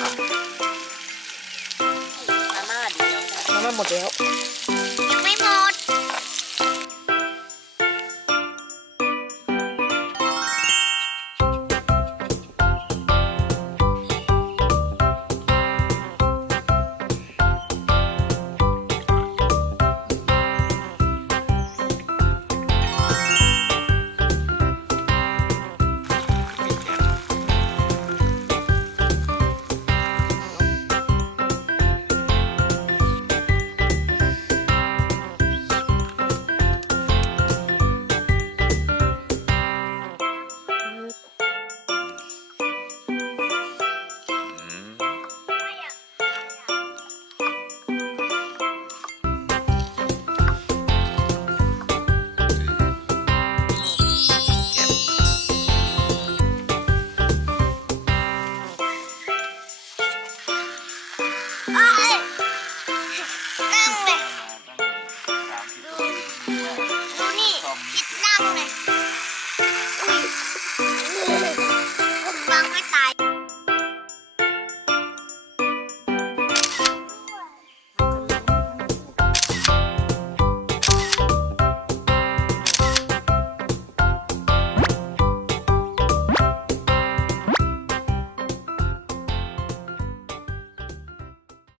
มาม่าดียวม่าหมดแล้ว lang.